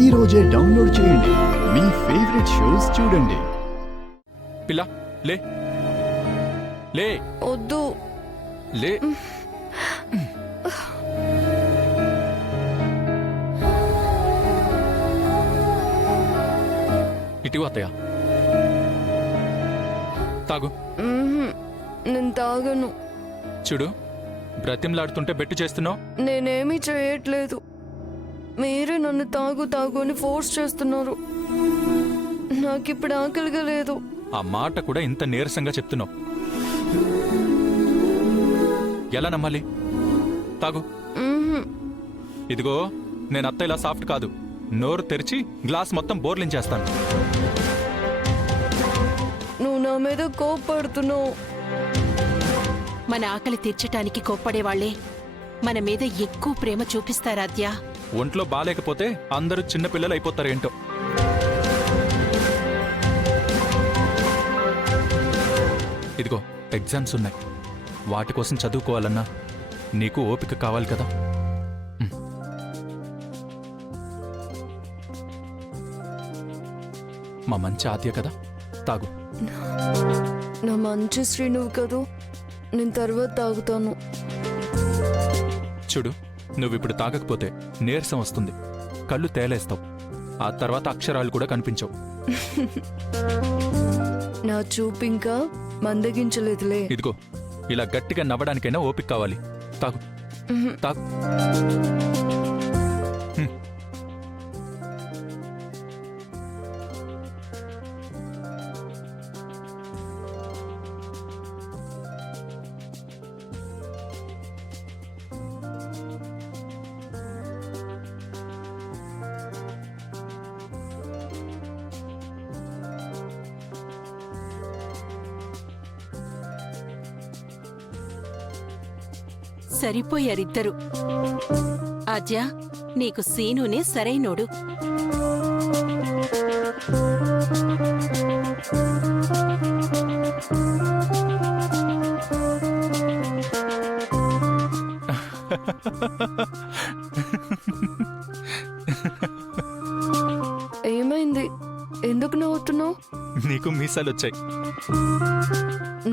ఈ రోజే డౌన్లోడ్ చేయండి. మీ ఫేవరెట్ షోస్ చూడండి. పిల్ల లే లే వద్దు. లే ఇటు అత్తయ్య తాగు. నేను తాగను. చూడు బ్రతిమలాడుతుంటే బెట్టు చేస్తున్నావు. నేనేమీ చేయట్లేదు. మీరే నన్ను తాగు తాగు అని ఫోర్స్ చేస్తున్నారు. నాకిప్పుడు ఆకలిగా లేదు. ఆ మాట కూడా ఇంత నీరసంగా చెప్తున్నావు. ఎలా నమ్మాలి? తాగు. ఇదిగో నేను అత్త ఇలా సాఫ్ట్ కాదు. నోరు తెరిచి గ్లాస్ మొత్తం బోర్లించేస్తాను. నువ్వు నా మీద కోప్పడుతున్నావు. మన ఆకలి తీర్చటానికి కోప్పడేవాళ్లే మన మీద ఎక్కువ ప్రేమ చూపిస్తారాద్యా. ఒంట్లో బాలేకపోతే అందరూ చిన్నపిల్లలు అయిపోతారేంటో. ఇదిగో ఎగ్జామ్స్ ఉన్నాయి. వాటి కోసం చదువుకోవాలన్నా నీకు ఓపిక కావాలి కదా. మా మంచి ఆద్య కదా, తాగు. నా మంచి శ్రీ నువ్వు కదూ. నేను తర్వాత తాగుతాను. చూడు నువ్విప్పుడు తాగకపోతే నీరసం వస్తుంది, కళ్ళు తేలేస్తావు. ఆ తర్వాత అక్షరాలు కూడా కనిపించవు. నా చూపు ఇంకా మందగించలేదులే. ఇదిగో ఇలా గట్టిగా నవ్వడానికైనా ఓపిక కావాలి. తాగు తాగు. సరిపోయారిద్దరు. ఆద్య నీకు సీనునే సరైనోడు. ఏమైంది? ఎందుకు నవ్వుతున్నావు? నీకు మీసాలొచ్చాయి.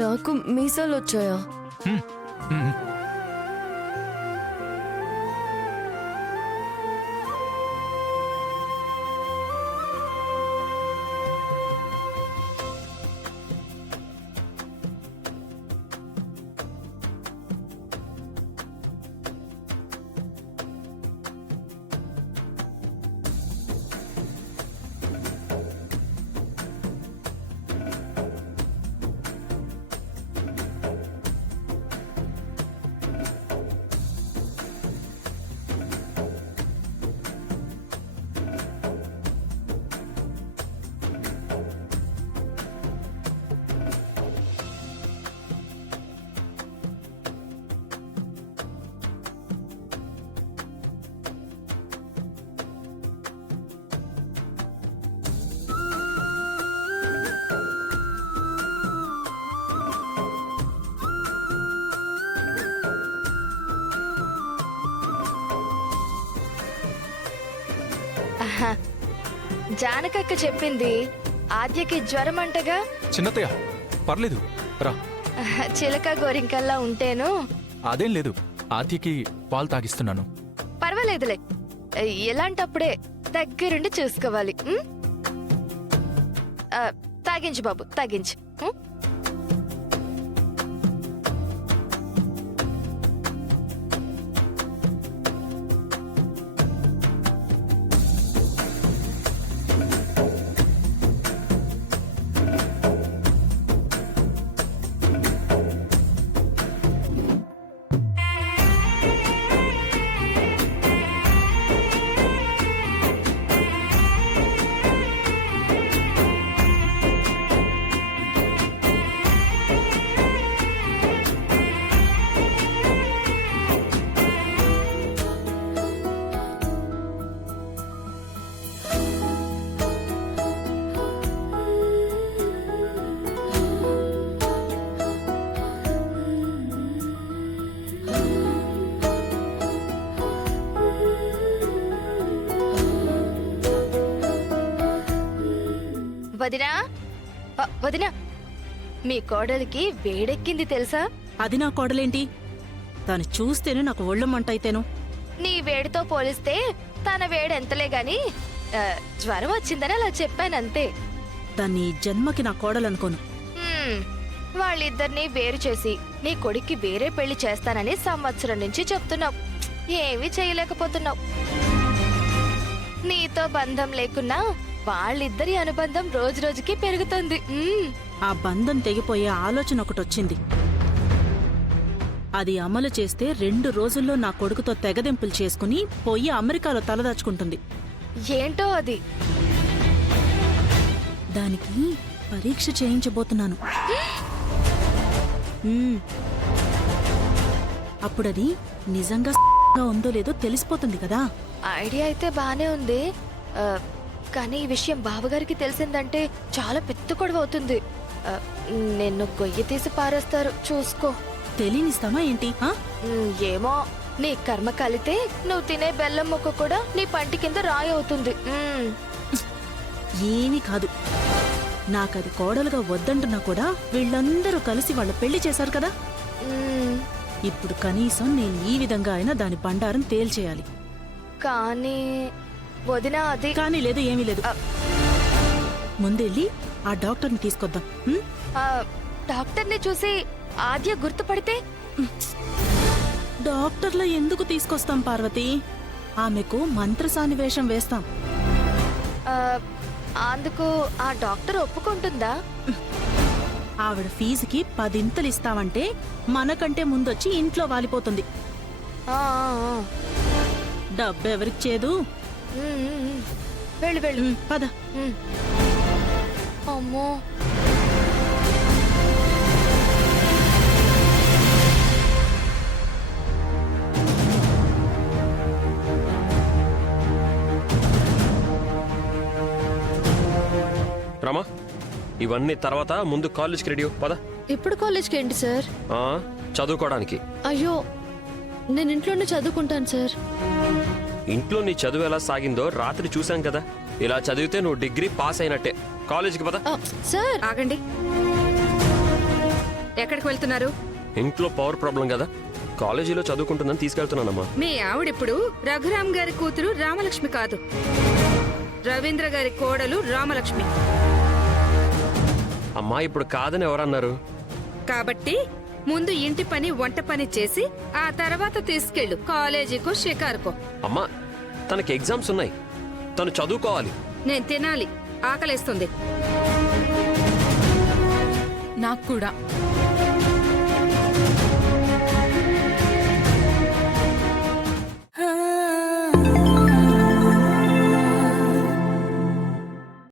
నాకు మీసాలు వచ్చాయా? జానకక్క చెప్పింది ఆద్యకి జ్వరం అంటగా. చిన్నతయ్య పర్లేదు రా. చిలక గోరింకల్లా ఉంటేను. అదేం లేదు, ఆద్యకి పాలు తాగిస్తున్నాను. పర్వాలేదులే. ఎలాంటప్పుడే దగ్గరుండి చూసుకోవాలి. తాగించు బాబు, తాగించు. వదినా వదినా, మీ కోడలికి వేడెక్కింది తెలుసా? అది నా కోడలేంటి? దాన్ని చూస్తేనే నాకు ఒళ్ళమంట అయితేను. నీ వేడితో పోలిస్తే తన వేడెంతలే గాని జ్వరం వచ్చిందని అలా చెప్పానంతే. దాన్ని ఈ జన్మకి నా కోడలనుకోను. హ్మ్, వాళ్ళిద్దరినీ వేరు చేసి నీ కొడుక్కి వేరే పెళ్లి చేస్తానని సంవత్సరం నుంచి చెప్తున్నావు. ఏమీ చేయలేకపోతున్నావు. నీతో బంధం లేకున్నా వాళ్ళిద్దరి అనుబంధం రోజు రోజుకి పెరుగుతుంది. ఆ బంధం తెగిపోయే ఆలోచన ఒకటొచ్చింది. అది అమలు చేస్తే 2 రోజుల్లో నా కొడుకుతో తెగదెంపులు చేసుకుని పోయి అమెరికాలో తలదాచుకుంటుంది. ఏంటో అది? దానికి పరీక్ష చేయించబోతున్నాను. అప్పుడది నిజంగా గా ఉందో లేదో తెలిసిపోతుంది కదా. ఐడియా అయితే బానే ఉంది. కానీ ఈ విషయం బావగారికి తెలిసిందంటే చాలా పెద్ద గొడవ అవుతుంది. నిన్ను గొయ్యి తీసి పారేస్తారు, చూసుకో. తెలియనిస్తామా ఏంటి? ఏమో, నీ కర్మ కలితే నువ్వు తినే బెల్లం ముక్క కూడా నీ పంటి కింద రాయి అవుతుంది. ఏమీ కాదు. నాకది కోడలుగా వద్దంటున్నా కూడా వీళ్ళందరూ కలిసి వాళ్ళ పెళ్లి చేశారు కదా. ఇప్పుడు కనీసం నేను ఈ విధంగా అయినా దాని బండారం తేల్చేయాలి. కానీ వదినా, అది కానీ లేదు, ఏమీ లేదు. ముందెళ్ళి ఆ డాక్టర్ని తీసుకొద్దాం. డాక్టర్ని చూసి ఆద్య గుర్తుపడితే? డాక్టర్లో ఎందుకు తీసుకొస్తాం పార్వతి? ఆమెకు మంత్రసానివేశం వేస్తాం. అందుకు ఆ డాక్టర్ ఒప్పుకుంటుందా? ఆవిడ ఫీజుకి 10 ఇంతలు ఇస్తామంటే మనకంటే ముందొచ్చి ఇంట్లో వాలిపోతుంది. డబ్బెవరికి చేదు? వెళ్ళు వెళ్ళు. పద. అమ్మో, రామా, ఇవన్నీ తర్వాత ముందు కాలేజ్కి రెడీ పద. ఇప్పుడు కాలేజ్కి ఏంటి సార్? చదువుకోవడానికి. అయ్యో, నేను ఇంట్లోనే చదువుకుంటాను సార్. ఇంట్లో నీ చదువు ఎలా సాగిందో రాత్రి చూశాం కదా. ఇలా చదివితే నువ్వు డిగ్రీ పాస్ అయినట్టే. కాలేజీకి పద. సార్ ఆగండి. ఎక్కడికి వెళ్తున్నారు? ఇంట్లో పవర్ ప్రాబ్లం కదా, కాలేజీలో చదువుకుంటుందని తీసుకెళ్తున్నానమ్మా. మీ ఆవిడిప్పుడు రఘురామ్ గారి కూతురు రామలక్ష్మి కాదు, రవీంద్ర గారి కోడలు రామలక్ష్మి. అమ్మా, ఇప్పుడు కాదని ఎవరన్నారు? కాబట్టి ముందు ఇంటి పని వంట పని చేసి ఆ తర్వాత తీసుకెళ్ళు కాలేజీకో షికారుకో. అమ్మా, తనకి ఎగ్జామ్స్ ఉన్నాయి, తను చదువుకోవాలి. నేను తినాలి, ఆకలేస్తుంది. నాకు కూడా.